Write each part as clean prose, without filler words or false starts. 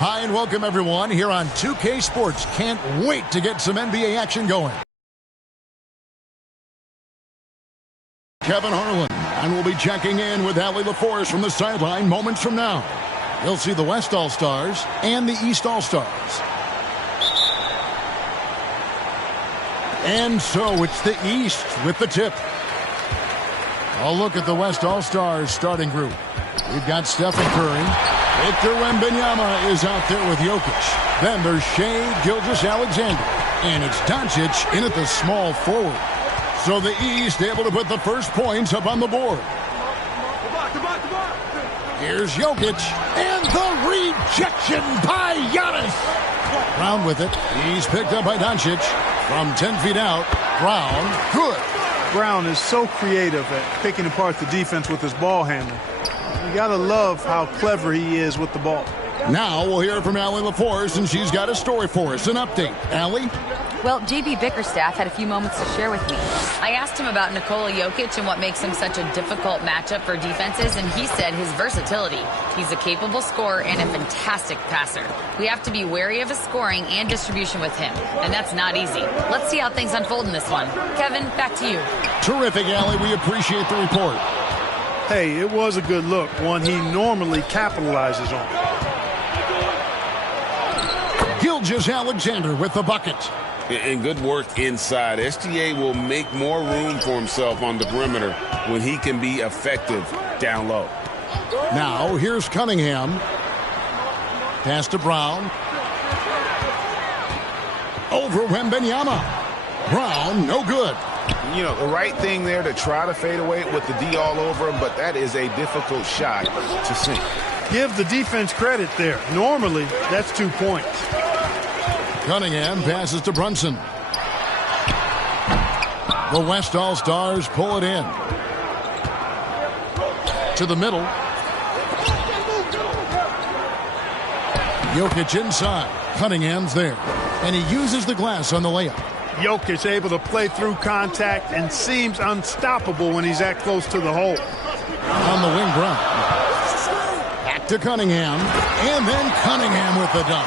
Hi and welcome everyone here on 2K Sports. Can't wait to get some NBA action going. Kevin Harlan, and we'll be checking in with Allie LaForce from the sideline moments from now. You'll see the West All-Stars and the East All-Stars. And so it's the East with the tip. A look at the West All-Stars starting group. We've got Stephen Curry. Victor Wembanyama is out there with Jokic. Then there's Shai Gilgeous-Alexander. And it's Doncic in at the small forward. So the East able to put the first points up on the board. Here's Jokic. And the rejection by Giannis. Brown with it. He's picked up by Doncic. From 10 feet out. Brown. Good. Brown is so creative at picking apart the defense with his ball handling. You got to love how clever he is with the ball. Now we'll hear from Allie LaForce, and she's got a story for us. An update. Allie? Well, J.B. Bickerstaff had a few moments to share with me. I asked him about Nikola Jokic and what makes him such a difficult matchup for defenses, and he said his versatility. He's a capable scorer and a fantastic passer. We have to be wary of his scoring and distribution with him, and that's not easy. Let's see how things unfold in this one. Kevin, back to you. Terrific, Allie. We appreciate the report. Hey, it was a good look, one he normally capitalizes on. Gilgeous-Alexander with the bucket. And good work inside. SGA will make more room for himself on the perimeter when he can be effective down low. Now, here's Cunningham. Pass to Brown. Over Wembanyama. Brown, no good. You know, the right thing there to try to fade away with the D all over him, but that is a difficult shot to sink. Give the defense credit there. Normally, that's 2 points. Cunningham passes to Brunson. The West All-Stars pull it in. To the middle. Jokic inside. Cunningham's there. And he uses the glass on the layup. Jokic able to play through contact and seems unstoppable when he's that close to the hole. On the wing, Brown. Back to Cunningham. And then Cunningham with the dunk.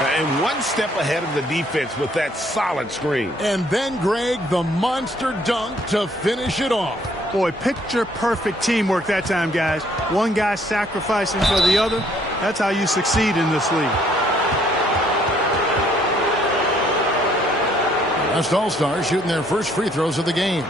And one step ahead of the defense with that solid screen. And then, Greg, the monster dunk to finish it off. Boy, picture-perfect teamwork that time, guys. One guy sacrificing for the other. That's how you succeed in this league. West All-Stars shooting their first free throws of the game.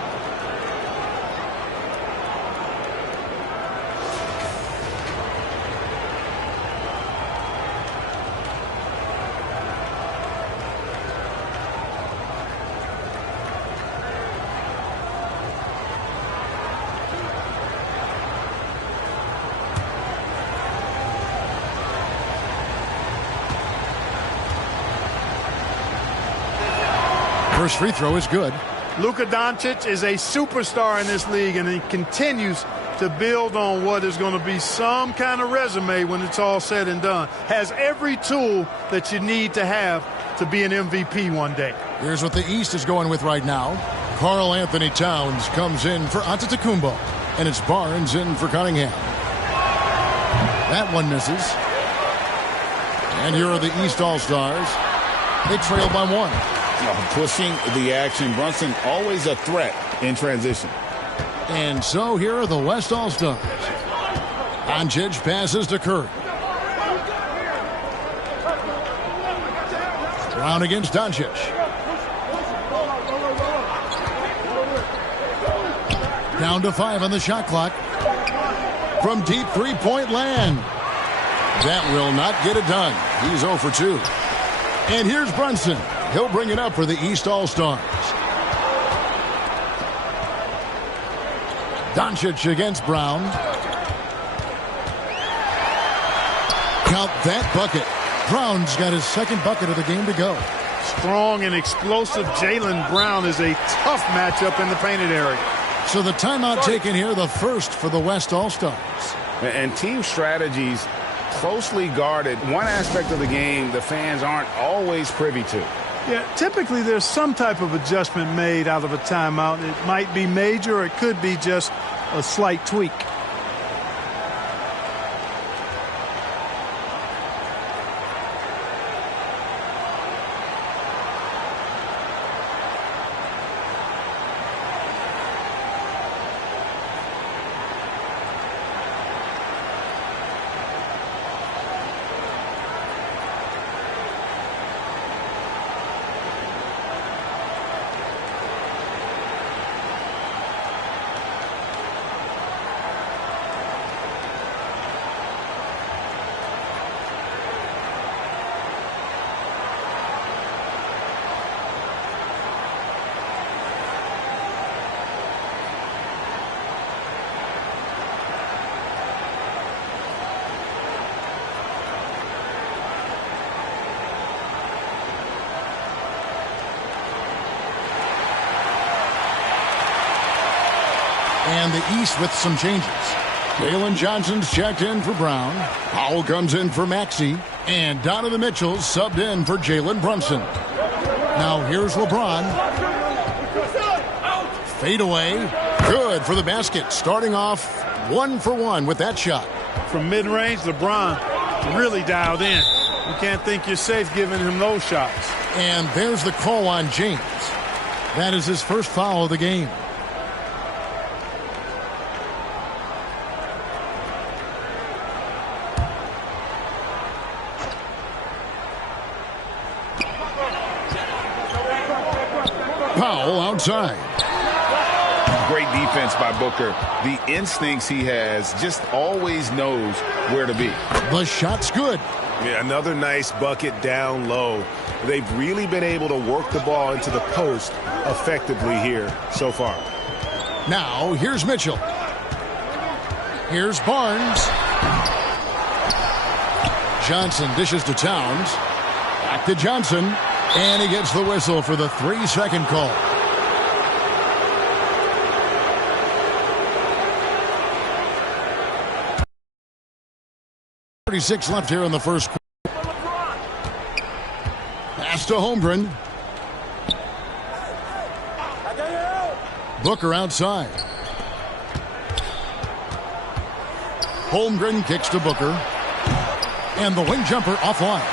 First free throw is good. Luka Doncic is a superstar in this league, and he continues to build on what is going to be some kind of resume when it's all said and done. Has every tool that you need to have to be an MVP one day. Here's what the East is going with right now. Karl Anthony Towns comes in for Antetokounmpo, and it's Barnes in for Cunningham. That one misses. And here are the East All-Stars. They trail by one. Pushing the action. Brunson always a threat in transition. And so here are the West All-Stars. Doncic passes to Curry. Brown against Doncic. Down to 5 on the shot clock. From deep three-point land. That will not get it done. He's 0 for 2. And here's Brunson. He'll bring it up for the East All-Stars. Doncic against Brown. Count that bucket. Brown's got his second bucket of the game to go. Strong and explosive Jaylen Brown is a tough matchup in the painted area. So the timeout taken here, the first for the West All-Stars. And team strategies closely guarded. One aspect of the game the fans aren't always privy to. Yeah, typically there's some type of adjustment made out of a timeout. It might be major, or it could be just a slight tweak. And the East with some changes. Jalen Johnson's checked in for Brown. Powell comes in for Maxey. And Donovan Mitchell subbed in for Jalen Brunson. Now here's LeBron. Fade away. Good for the basket. Starting off 1 for 1 with that shot. From mid-range, LeBron really dialed in. You can't think you're safe giving him those shots. And there's the call on James. That is his first foul of the game. Powell outside. Great defense by Booker. The instincts he has, just always knows where to be. The shot's good. Yeah, another nice bucket down low. They've really been able to work the ball into the post effectively here so far. Now, here's Mitchell. Here's Barnes. Johnson dishes to Towns. Back to Johnson. And he gets the whistle for the 3-second call. .36 left here in the first quarter. Pass to Holmgren. Booker outside. Holmgren kicks to Booker. And the wing jumper offline.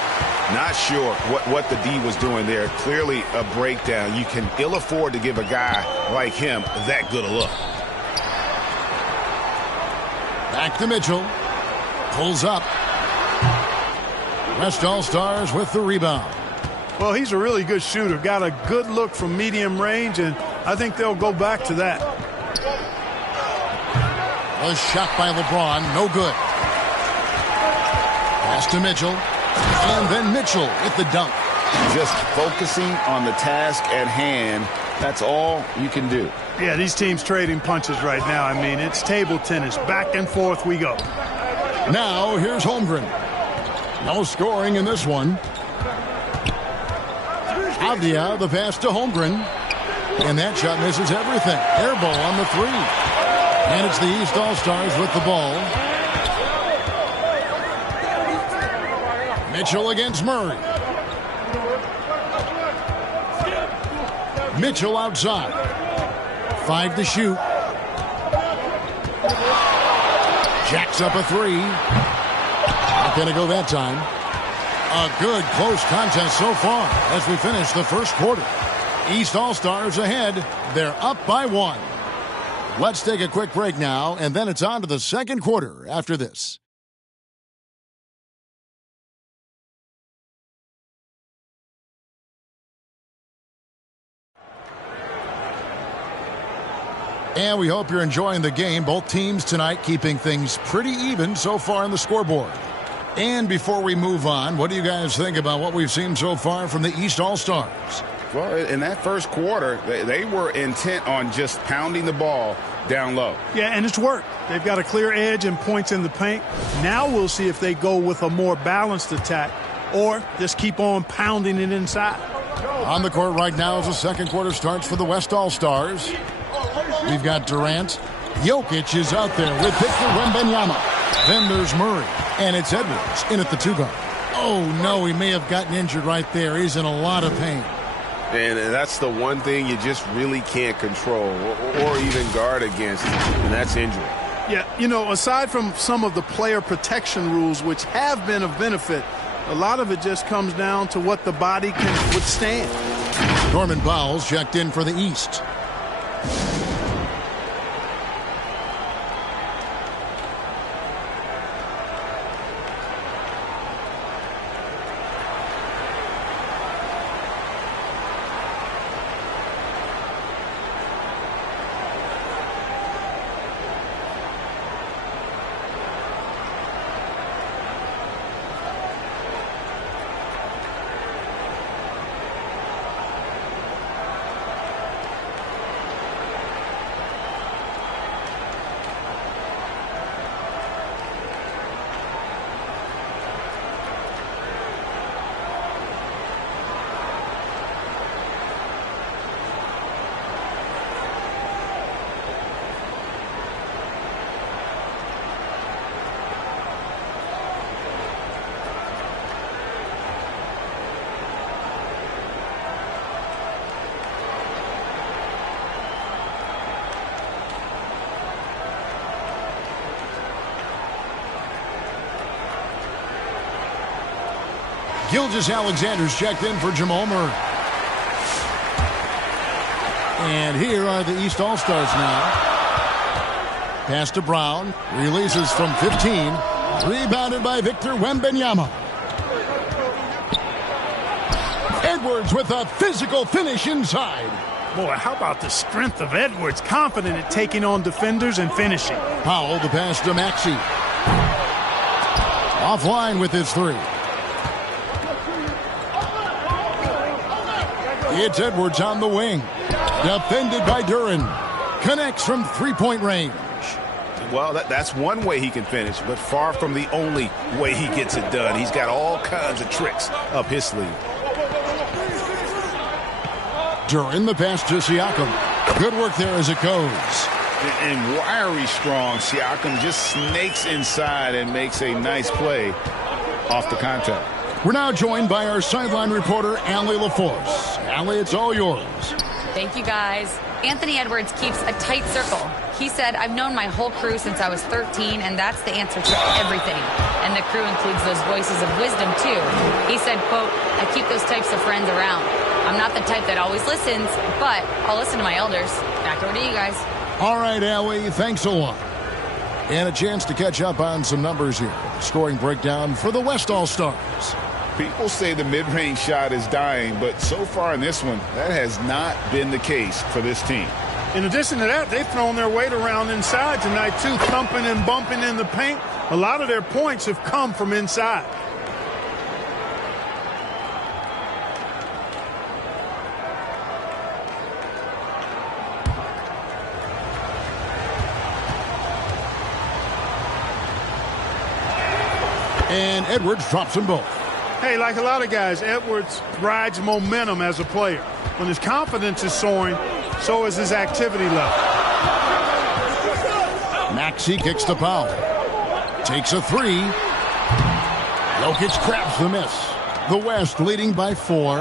Not sure what the D was doing there. Clearly a breakdown. You can ill afford to give a guy like him that good a look. Back to Mitchell. Pulls up. West All-Stars with the rebound. Well, he's a really good shooter. Got a good look from medium range, and I think they'll go back to that. A shot by LeBron. No good. Pass to Mitchell. And then Mitchell with the dunk. Just focusing on the task at hand. That's all you can do. Yeah, these teams trading punches right now. I mean, it's table tennis. Back and forth we go. Now, here's Holmgren. No scoring in this one. Avdia, the pass to Holmgren. And that shot misses everything. Air ball on the 3. And it's the East All-Stars with the ball. Mitchell against Murray. Mitchell outside. 5 to shoot. Jacks up a 3. Not going to go that time. A good close contest so far as we finish the first quarter. East All-Stars ahead. They're up by 1. Let's take a quick break now, and then it's on to the second quarter after this. And we hope you're enjoying the game. Both teams tonight keeping things pretty even so far on the scoreboard. And before we move on, what do you guys think about what we've seen so far from the East All-Stars? Well, in that first quarter, they were intent on just pounding the ball down low. Yeah, and it's worked. They've got a clear edge and points in the paint. Now we'll see if they go with a more balanced attack or just keep on pounding it inside. On the court right now as the second quarter starts for the West All-Stars. We've got Durant. Jokic is out there with Victor Wembanyama. Then there's Murray. And it's Edwards in at the 2-guard. Oh, no, he may have gotten injured right there. He's in a lot of pain. And that's the one thing you just really can't control or even guard against, and that's injury. Yeah, you know, aside from some of the player protection rules, which have been of benefit, a lot of it just comes down to what the body can withstand. Norman Powell's checked in for the East. Gilgeous-Alexander's checked in for Jamal Murray. And here are the East All-Stars now. Pass to Brown. Releases from 15. Rebounded by Victor Wembanyama. Edwards with a physical finish inside. Boy, how about the strength of Edwards? Confident at taking on defenders and finishing. Powell, the pass to Maxey. Offline with his three. It's Edwards on the wing. Defended by Duren. Connects from three-point range. Well, that's one way he can finish, but far from the only way he gets it done. He's got all kinds of tricks up his sleeve. Duren, the pass to Siakam. Good work there as it goes. And wiry strong, Siakam just snakes inside and makes a nice play off the contact. We're now joined by our sideline reporter, Allie LaForce. Allie, it's all yours. Thank you, guys. Anthony Edwards keeps a tight circle. He said, I've known my whole crew since I was 13, and that's the answer to everything. And the crew includes those voices of wisdom, too. He said, quote, I keep those types of friends around. I'm not the type that always listens, but I'll listen to my elders. Back over to you guys. All right, Allie, thanks a lot. And a chance to catch up on some numbers here. The scoring breakdown for the West All-Stars. People say the mid-range shot is dying, but so far in this one, that has not been the case for this team. In addition to that, they've thrown their weight around inside tonight, too, thumping and bumping in the paint. A lot of their points have come from inside. And Edwards drops them both. Hey, like a lot of guys, Edwards rides momentum as a player. When his confidence is soaring, so is his activity level. Maxey kicks to Powell. Takes a three. Jokic grabs the miss. The West leading by 4.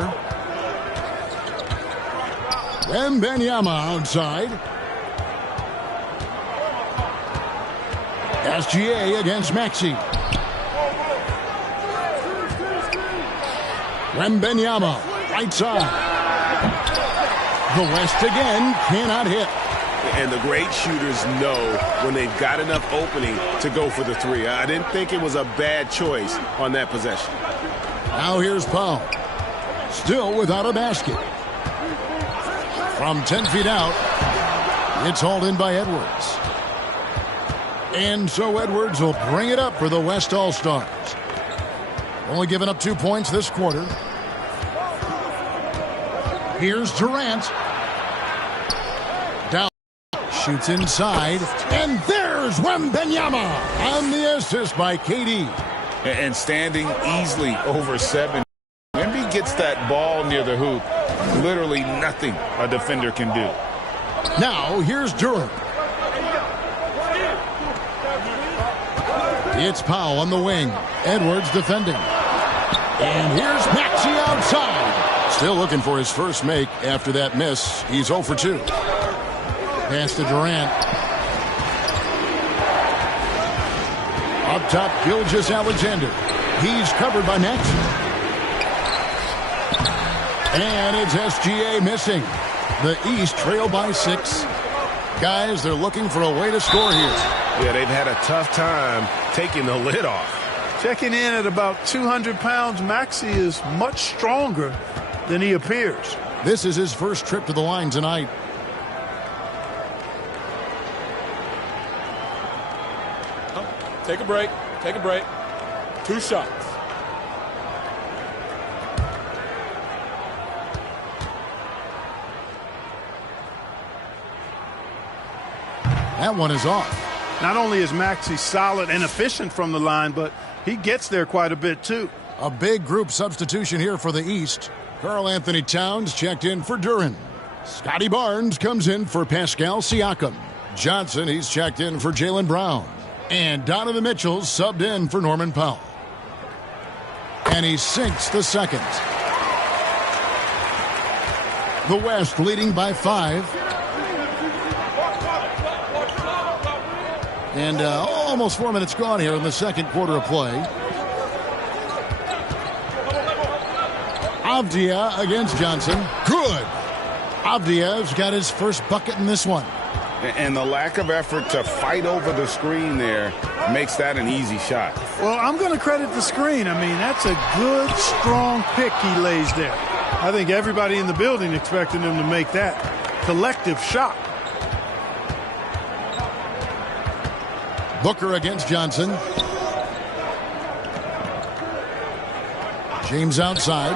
Wembanyama outside. SGA against Maxey. Wembanyama, right side. The West again cannot hit. And the great shooters know when they've got enough opening to go for the three. I didn't think it was a bad choice on that possession. Now here's Powell. Still without a basket. From 10 feet out, it's hauled in by Edwards. And so Edwards will bring it up for the West All-Stars. Only giving up 2 points this quarter. Here's Durant. Down. Shoots inside. And there's Wembanyama on the assist by KD. And standing easily over 7. Wemby gets that ball near the hoop. Literally nothing a defender can do. Now here's Durant. It's Powell on the wing. Edwards defending. And here's Maxey outside. Still looking for his first make after that miss. He's 0 for 2. Pass to Durant. Up top, Gilgeous-Alexander. He's covered by Maxey. And it's SGA missing. The East trail by 6. Guys, they're looking for a way to score here. Yeah, they've had a tough time taking the lid off. Checking in at about 200 pounds, Maxey is much stronger than he appears. This is his first trip to the line tonight. Take a break. Take a break. 2 shots. That one is off. Not only is Maxey solid and efficient from the line, but he gets there quite a bit, too. A big group substitution here for the East. Karl Anthony Towns checked in for Duren. Scotty Barnes comes in for Pascal Siakam. Johnson, he's checked in for Jaylen Brown. And Donovan Mitchell subbed in for Norman Powell. And he sinks the second. The West leading by 5. And almost 4 minutes gone here in the second quarter of play. Avdia against Johnson. Good. Avdia's got his first bucket in this one. And the lack of effort to fight over the screen there makes that an easy shot. Well, I'm going to credit the screen. I mean, that's a good, strong pick he lays there. I think everybody in the building expected him to make that collective shot. Booker against Johnson. James outside.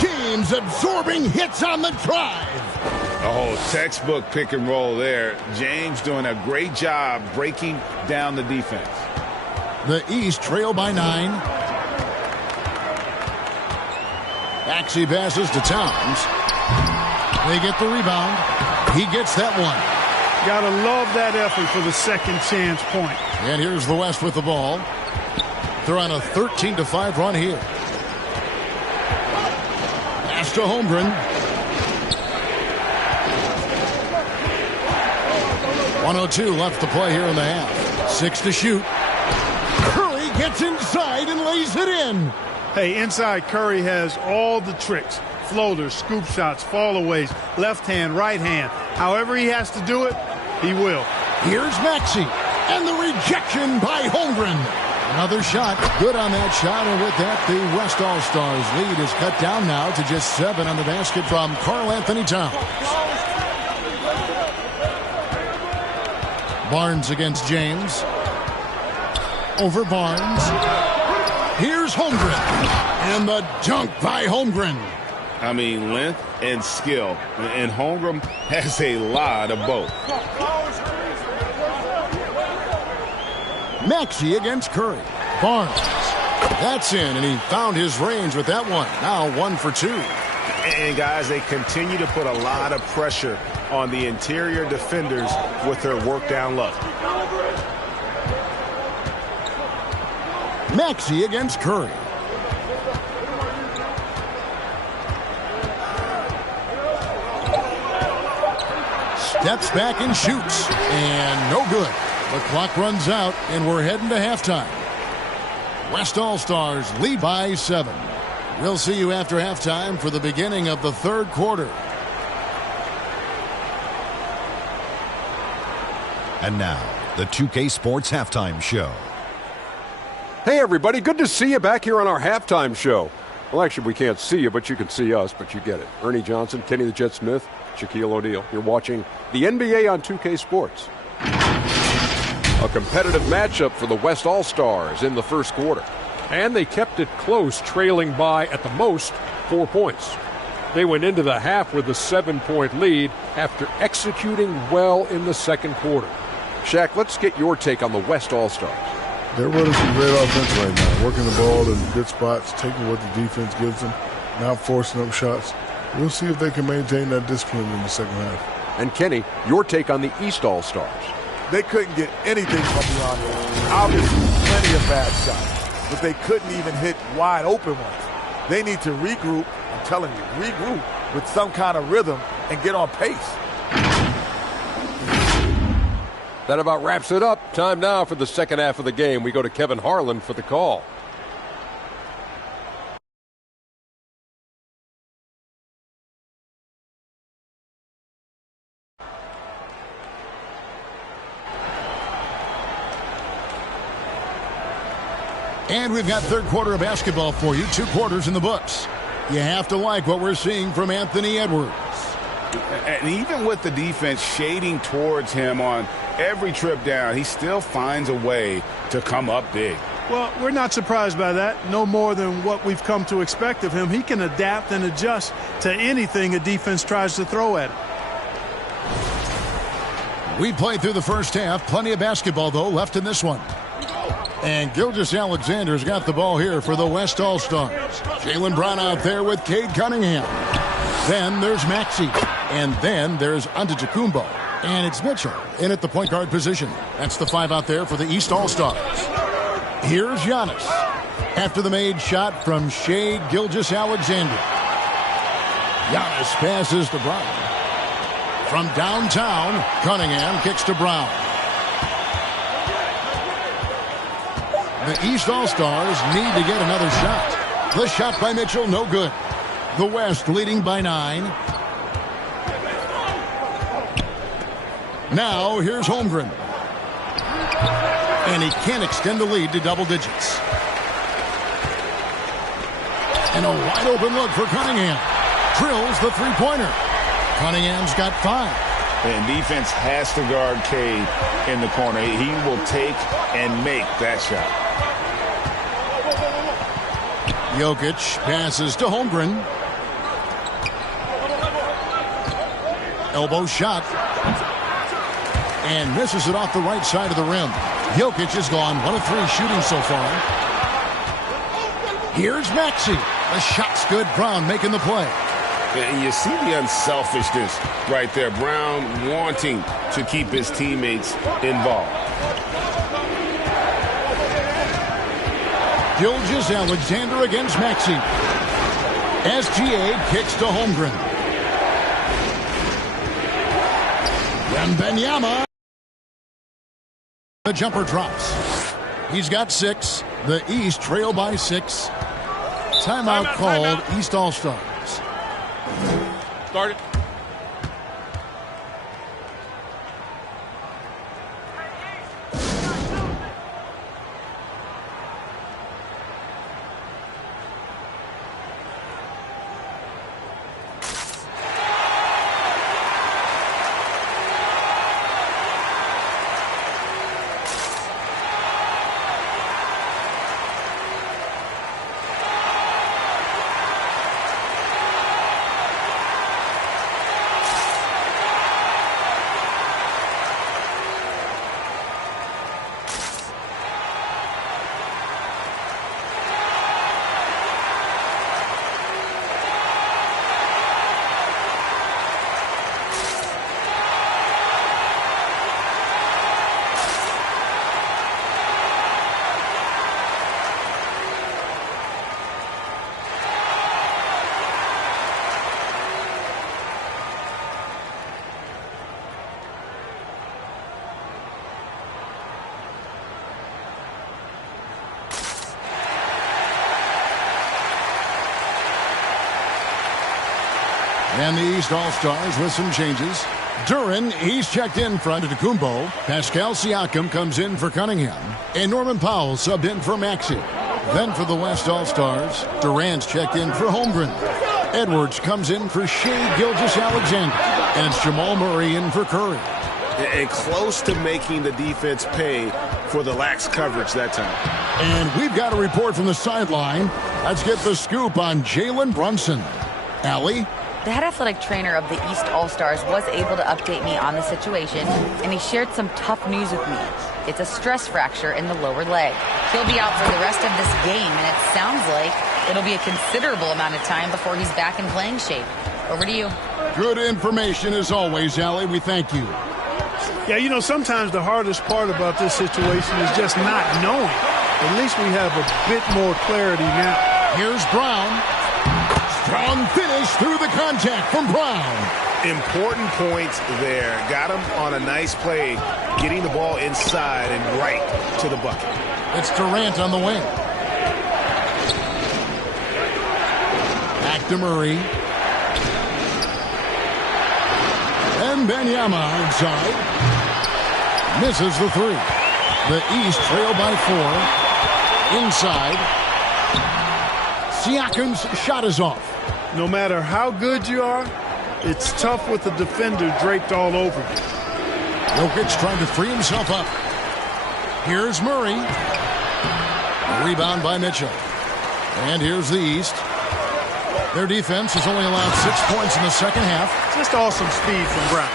James absorbing hits on the drive. Oh, textbook pick and roll there. James doing a great job breaking down the defense. The East trail by 9. Maxey passes to Towns. They get the rebound. He gets that one. Gotta love that effort for the second chance point. And here's the West with the ball. They're on a 13-5 run here. Pass to Holmgren. 1:02 left to play here in the half. 6 to shoot. Curry gets inside and lays it in. Hey, inside Curry has all the tricks. Floaters, scoop shots, fallaways, left hand, right hand. However he has to do it, he will. Here's Maxey. And the rejection by Holmgren. Another shot. Good on that shot. And with that, the West All-Stars lead is cut down now to just 7 on the basket from Karl Anthony Towns. Barnes against James. Over Barnes. Here's Holmgren. And the dunk by Holmgren. I mean, length and skill. And Holmgren has a lot of both. Maxey against Curry. Barnes. That's in, and he found his range with that one. Now 1 for 2. And, guys, they continue to put a lot of pressure on the interior defenders with their work down low. Maxey against Curry. Steps back and shoots. And no good. The clock runs out, and we're heading to halftime. West All-Stars lead by 7. We'll see you after halftime for the beginning of the third quarter. And now, the 2K Sports Halftime Show. Hey, everybody. Good to see you back here on our halftime show. Well, actually, we can't see you, but you can see us, but you get it. Ernie Johnson, Kenny the Jet Smith, Shaquille O'Neal. You're watching the NBA on 2K Sports. A competitive matchup for the West All-Stars in the first quarter. And they kept it close, trailing by, at the most, 4 points. They went into the half with a 7-point lead after executing well in the second quarter. Shaq, let's get your take on the West All-Stars. They're running some great offense right now, working the ball in good spots, taking what the defense gives them, not forcing up shots. We'll see if they can maintain that discipline in the second half. And Kenny, your take on the East All-Stars. They couldn't get anything from beyond there. Obviously, plenty of bad shots, but they couldn't even hit wide open ones. They need to regroup, I'm telling you, regroup with some kind of rhythm and get on pace. That about wraps it up. Time now for the second half of the game. We go to Kevin Harlan for the call. And we've got third quarter of basketball for you. 2 quarters in the books. You have to like what we're seeing from Anthony Edwards. And even with the defense shading towards him on every trip down, he still finds a way to come up big. Well, we're not surprised by that. No more than what we've come to expect of him. He can adapt and adjust to anything a defense tries to throw at him. We played through the first half. Plenty of basketball, though, left in this one. And Gilgeous-Alexander's got the ball here for the West All-Stars. Jaylen Brown out there with Cade Cunningham. Then there's Maxey. And then there's Antetokounmpo. And it's Mitchell in at the point guard position. That's the 5 out there for the East All-Stars. Here's Giannis. After the made shot from Shai Gilgeous-Alexander. Giannis passes to Brown. From downtown, Cunningham kicks to Brown. The East All-Stars need to get another shot. The shot by Mitchell, no good. The West leading by 9. Now here's Holmgren. And he can't extend the lead to double digits. And a wide open look for Cunningham. Drills the three-pointer. Cunningham's got 5. And defense has to guard Cade in the corner. He will take and make that shot. Jokic passes to Holmgren. Elbow shot. And misses it off the right side of the rim. Jokic has gone 1 of 3 shooting so far. Here's Maxey. The shot's good. Brown making the play. And you see the unselfishness right there. Brown wanting to keep his teammates involved. Gilgeous-Alexander against Maxey. SGA kicks to Holmgren. Wembanyama. The jumper drops. He's got 6. The East trail by 6. Timeout called. East All-Stars. Start it. And the East All-Stars with some changes. Duren, he's checked in front of Kumbo. Pascal Siakam comes in for Cunningham. And Norman Powell subbed in for Maxey. Then for the West All-Stars, Durant's checked in for Holmgren. Edwards comes in for Shai Gilgeous-Alexander. And it's Jamal Murray in for Curry. And close to making the defense pay for the lax coverage that time. And we've got a report from the sideline. Let's get the scoop on Jalen Brunson. Allie? The head athletic trainer of the East All-Stars was able to update me on the situation, and he shared some tough news with me. It's a stress fracture in the lower leg. He'll be out for the rest of this game, and it sounds like it'll be a considerable amount of time before he's back in playing shape. Over to you. Good information as always, Allie. We thank you. Yeah, you know, sometimes the hardest part about this situation is just not knowing. At least we have a bit more clarity now. Here's Brown. Strong finish through the contact from Brown. Important points there. Got him on a nice play, getting the ball inside and right to the bucket. It's Durant on the wing. Back to Murray. And Wembanyama outside. Misses the 3. The East trail by 4. Inside. Siakam's shot is off. No matter how good you are, it's tough with the defender draped all over you. Jokic trying to free himself up. Here's Murray. A rebound by Mitchell. And here's the East. Their defense has only allowed 6 points in the second half. Just awesome speed from Brown.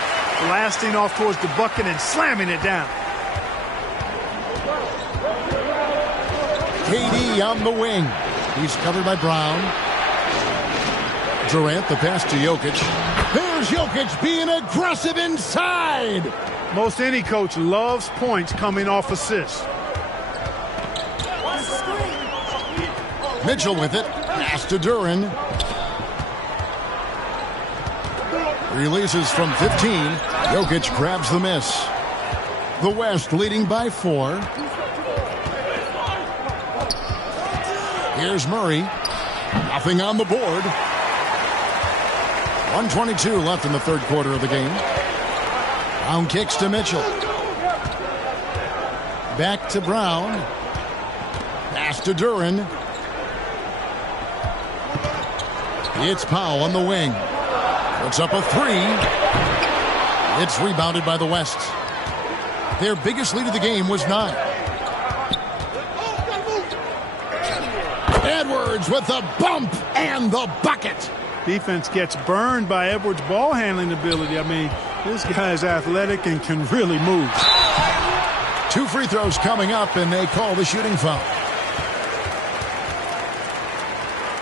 Blasting off towards the bucket and slamming it down. KD on the wing. He's covered by Brown. Durant, the pass to Jokic. There's Jokic being aggressive inside. Most any coach loves points coming off assists. Mitchell with it. Pass to Duren. Releases from 15. Jokic grabs the miss. The West leading by 4. Here's Murray. Nothing on the board. 1:22 left in the third quarter of the game. Brown kicks to Mitchell. Back to Brown. Pass to Duren. It's Powell on the wing. Puts up a three. It's rebounded by the West. Their biggest lead of the game was 9. Edwards with the bump and the bucket. Defense gets burned by Edwards' ball handling ability. I mean, this guy's athletic and can really move. 2 free throws coming up, and they call the shooting foul.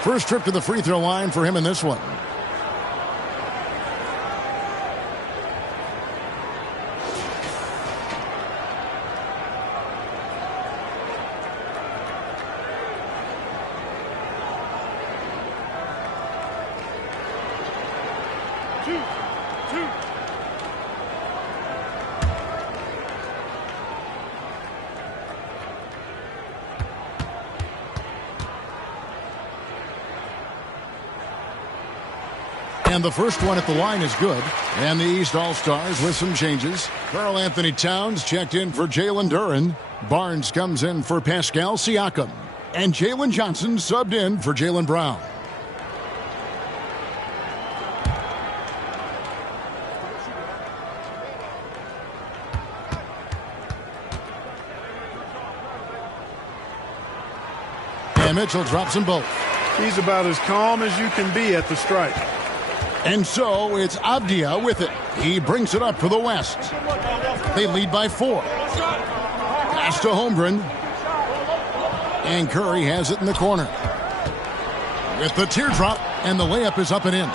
First trip to the free throw line for him in this one. And the first one at the line is good. And the East All-Stars with some changes. Karl Anthony Towns checked in for Jalen Duren. Barnes comes in for Pascal Siakam. And Jalen Johnson subbed in for Jaylen Brown. And Mitchell drops them both. He's about as calm as you can be at the strike. And so it's Avdia with it. He brings it up for the West. They lead by 4. Pass to Holmgren. And Curry has it in the corner. With the teardrop, and the layup is up and in.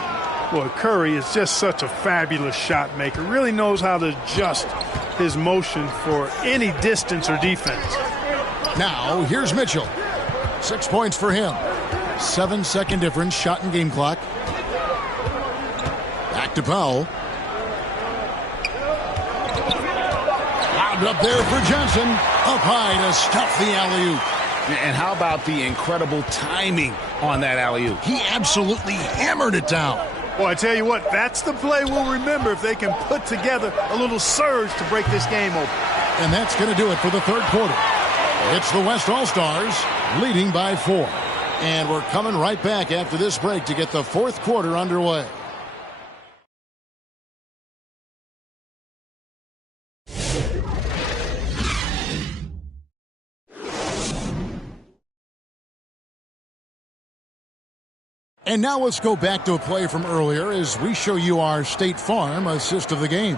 Boy, Curry is just such a fabulous shot maker. Really knows how to adjust his motion for any distance or defense. Now, here's Mitchell. 6 points for him. 7-second difference, shot and game clock. Back to Powell. Lobbed up there for Johnson. Up high to stuff the alley-oop. And how about the incredible timing on that alley-oop? He absolutely hammered it down. Well, I tell you what, that's the play we'll remember if they can put together a little surge to break this game open. And that's going to do it for the third quarter. It's the West All-Stars leading by 4. And we're coming right back after this break to get the fourth quarter underway. And now let's go back to a play from earlier as we show you our State Farm assist of the game.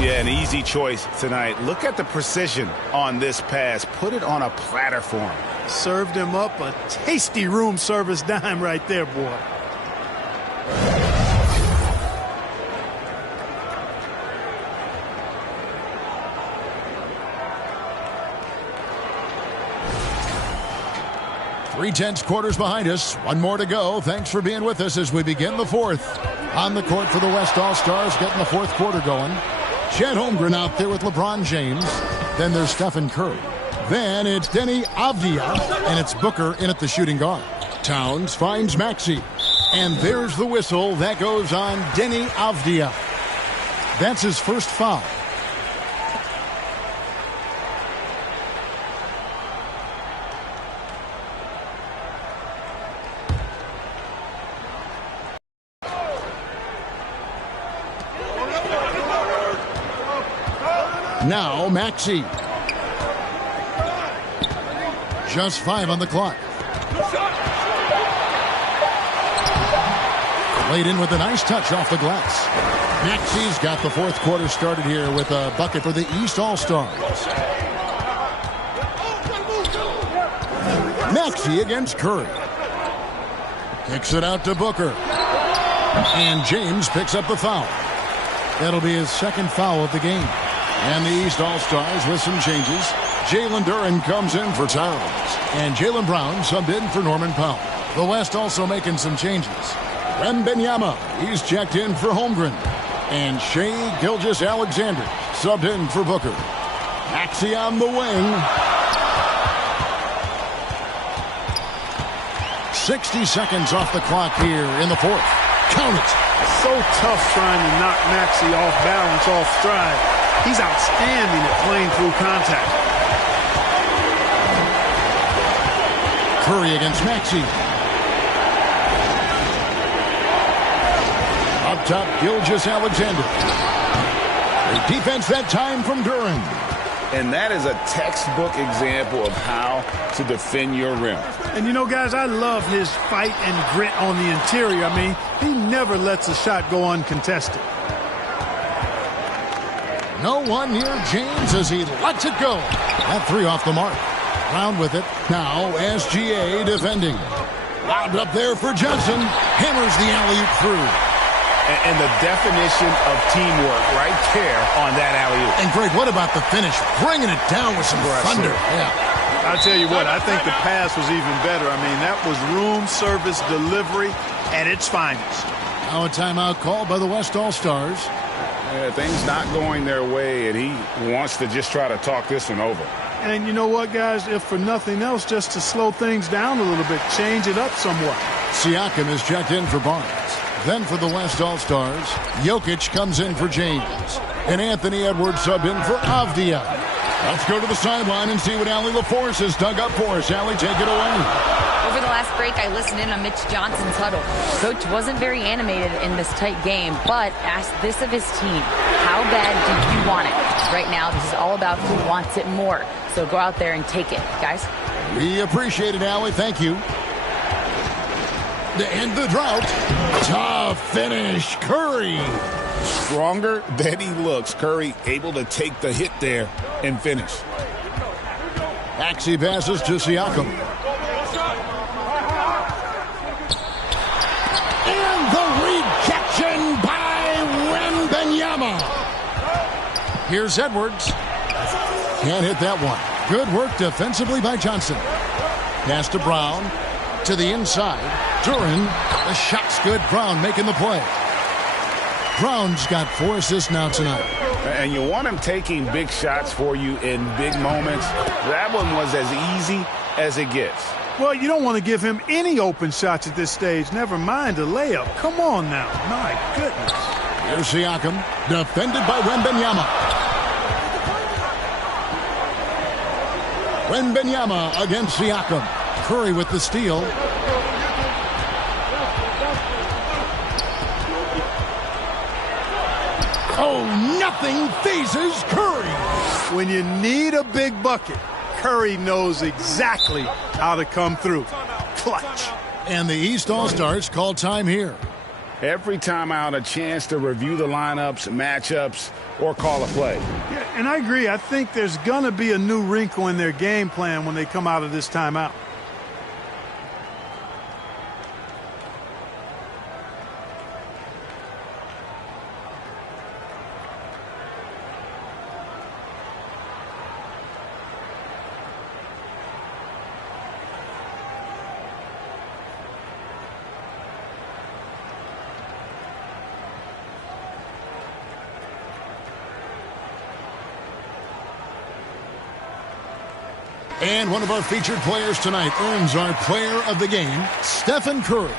Yeah, an easy choice tonight. Look at the precision on this pass. Put it on a platter for him. Served him up a tasty room service dime right there, boy. Three tenths quarters behind us. One more to go. Thanks for being with us as we begin the fourth. On the court for the West All-Stars, getting the fourth quarter going. Chet Holmgren out there with LeBron James. Then there's Stephen Curry. Then it's Denny Avdia, and it's Booker in at the shooting guard. Towns finds Maxey. And there's the whistle. That goes on Denny Avdia. That's his first foul. Now Maxey. Just 5 on the clock. Laid in with a nice touch off the glass. Maxey's got the fourth quarter started here with a bucket for the East All-Stars. Maxey against Curry. Kicks it out to Booker. And James picks up the foul. That'll be his second foul of the game. And the East All-Stars with some changes. Jalen Duren comes in for Towns. And Jaylen Brown subbed in for Norman Powell. The West also making some changes. Wembanyama, he's checked in for Holmgren. And Shai Gilgeous-Alexander subbed in for Booker. Maxey on the wing. 60 seconds off the clock here in the fourth. Count it. So tough trying to knock Maxey off balance, off stride. He's outstanding at playing through contact. Curry against Maxey. Up top, Gilgeous-Alexander. Great defense that time from Duren. And that is a textbook example of how to defend your rim. And you know, guys, I love his fight and grit on the interior. I mean, he never lets a shot go uncontested. No one near James as he lets it go. That three off the mark. Brown with it. Now SGA defending. Lobbed up there for Johnson. Hammers the alley-oop through. And the definition of teamwork right there on that alley-oop. And Greg, what about the finish? Bringing it down with some thunder. Yeah. I'll tell you what, I think the pass was even better. I mean, that was room service delivery at its finest. Now a timeout called by the West All-Stars. Yeah, things not going their way, and he wants to just try to talk this one over. And you know what, guys? If for nothing else, just to slow things down a little bit, change it up somewhat. Siakam is checked in for Barnes. Then for the West All-Stars, Jokic comes in for James. And Anthony Edwards sub in for Avdia. Let's go to the sideline and see what Allie LaForce has dug up for us. Allie, take it away. Over the last break, I listened in on Mitch Johnson's huddle. Coach wasn't very animated in this tight game, but asked this of his team. How bad do you want it? Right now, this is all about who wants it more. So go out there and take it, guys. We appreciate it, Allie. Thank you. To end the drought, tough finish, Curry. Stronger than he looks. Curry able to take the hit there and finish. Maxey passes to Siakam. And the rejection by Wembanyama. Here's Edwards. Can't hit that one. Good work defensively by Johnson. Pass to Brown. To the inside. Duren. The shot's good. Brown making the play. Brown's got 4 assists now tonight. And you want him taking big shots for you in big moments. That one was as easy as it gets. Well, you don't want to give him any open shots at this stage. Never mind a layup. Come on now. My goodness. Here's Siakam. Defended by Wembanyama. Wembanyama against Siakam. Curry with the steal. Oh, nothing phases Curry. When you need a big bucket, Curry knows exactly how to come through. Clutch. And the East All-Stars call time here. Every time out, a chance to review the lineups, matchups, or call a play. Yeah, and I agree. I think there's going to be a new wrinkle in their game plan when they come out of this timeout. And one of our featured players tonight earns our player of the game, Stephen Curry.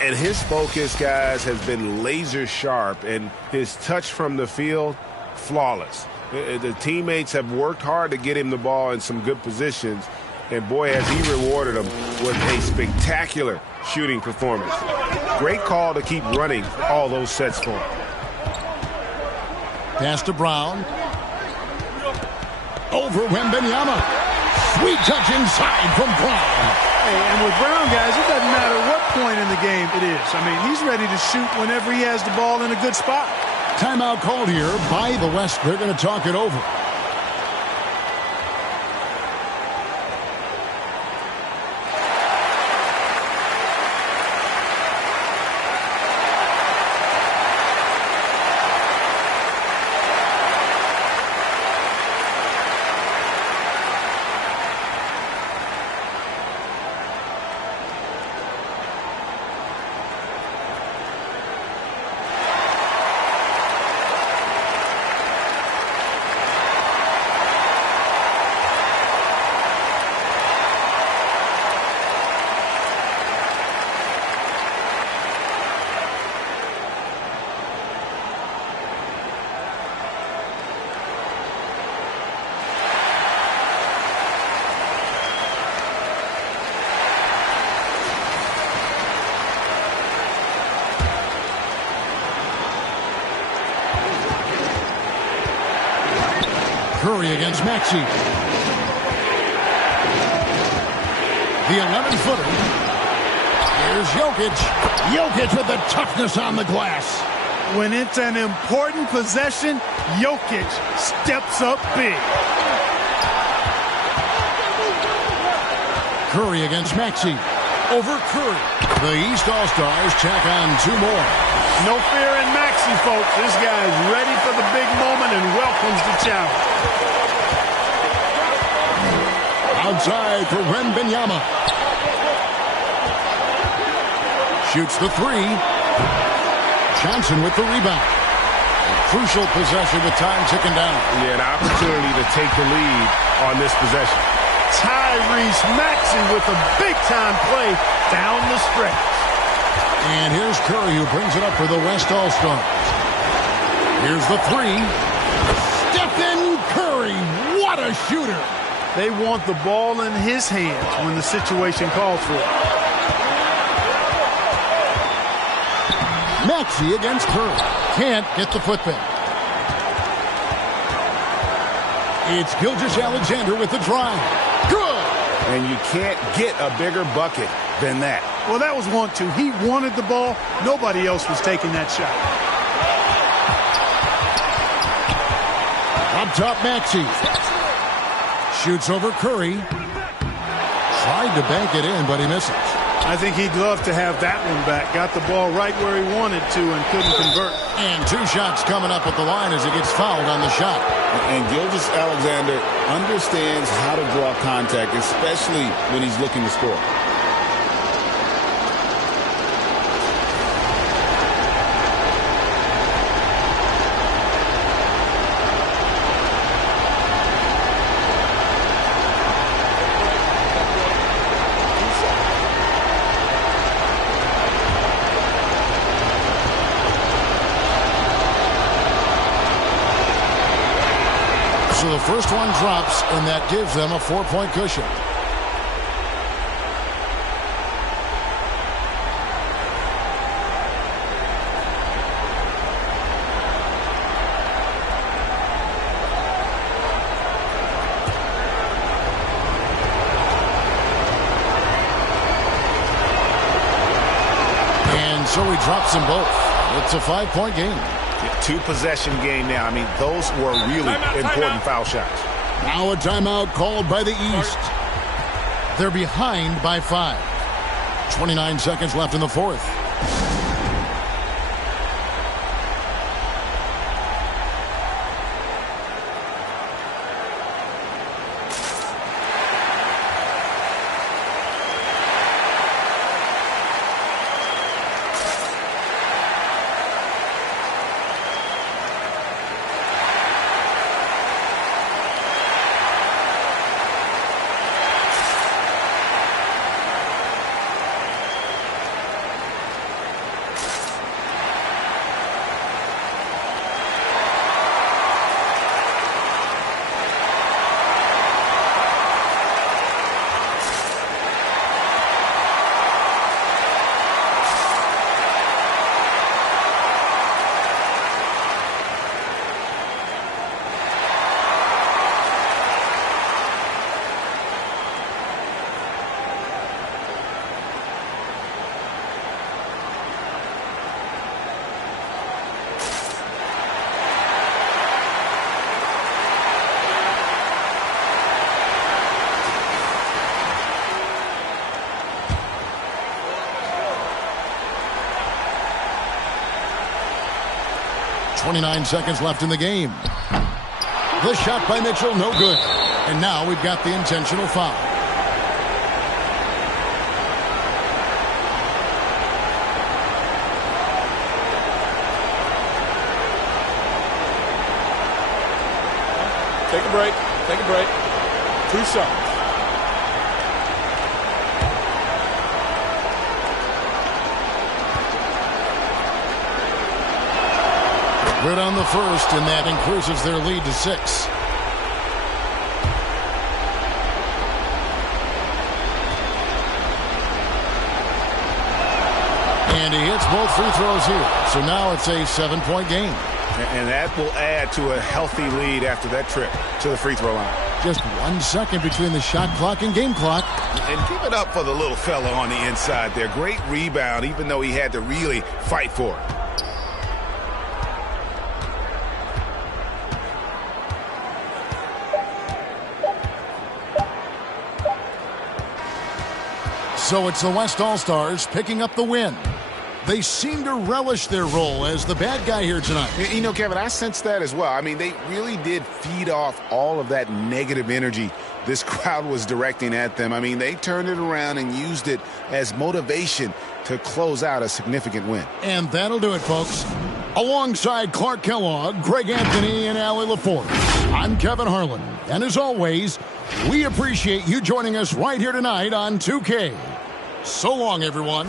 And his focus, guys, has been laser sharp, and his touch from the field, flawless. The teammates have worked hard to get him the ball in some good positions, and boy, has he rewarded them with a spectacular shooting performance. Great call to keep running all those sets for him. Pass to Brown. Over Wembanyama. Sweet touch inside from Brown. Hey, and with Brown, guys, it doesn't matter what point in the game it is. I mean, he's ready to shoot whenever he has the ball in a good spot. Timeout called here by the West. They're going to talk it over. Curry against Maxey. The 11-footer. Here's Jokic. Jokic with the toughness on the glass. When it's an important possession, Jokic steps up big. Curry against Maxey. Over Curry. The East All-Stars tack on 2 more. No fear in Maxey, folks. This guy's ready for the big moment and welcomes the challenge. Outside for Wembanyama. Shoots the 3. Johnson with the rebound. A crucial possession with time ticking down. Yeah, an opportunity to take the lead on this possession. Tyrese Maxey with a big-time play down the stretch. And here's Curry who brings it up for the West All-Stars. Here's the 3. Stephen Curry. What a shooter. They want the ball in his hands when the situation calls for it. Maxey against Curry. Can't get the putback. It's Gilgeous-Alexander with the drive. Good! And you can't get a bigger bucket than that. Well, that was 1-2. He wanted the ball. Nobody else was taking that shot. Up top, Maxey. Shoots over Curry. Tried to bank it in, but he misses. I think he'd love to have that one back. Got the ball right where he wanted to and couldn't convert. And 2 shots coming up at the line as he gets fouled on the shot. And Gilgeous-Alexander understands how to draw contact, especially when he's looking to score. So the first one drops, and that gives them a 4-point cushion. And so he drops them both. It's a 5-point game. 2-possession game now. I mean, those were really important foul shots. Now a timeout called by the East. They're behind by 5. 29 seconds left in the 4th. .29 seconds left in the game. The shot by Mitchell, no good. And now we've got the intentional foul. Take a break. Take a break. 2 shots. Good on the first, and that increases their lead to 6. And he hits both free throws here. So now it's a 7-point game. And that will add to a healthy lead after that trip to the free throw line. Just 1 second between the shot clock and game clock. And give it up for the little fella on the inside there. Great rebound, even though he had to really fight for it. So it's the West All-Stars picking up the win. They seem to relish their role as the bad guy here tonight. You know, Kevin, I sense that as well. I mean, they really did feed off all of that negative energy this crowd was directing at them. I mean, they turned it around and used it as motivation to close out a significant win. And that'll do it, folks. Alongside Clark Kellogg, Greg Anthony, and Allie LaForce, I'm Kevin Harlan. And as always, we appreciate you joining us right here tonight on 2K. So long, everyone.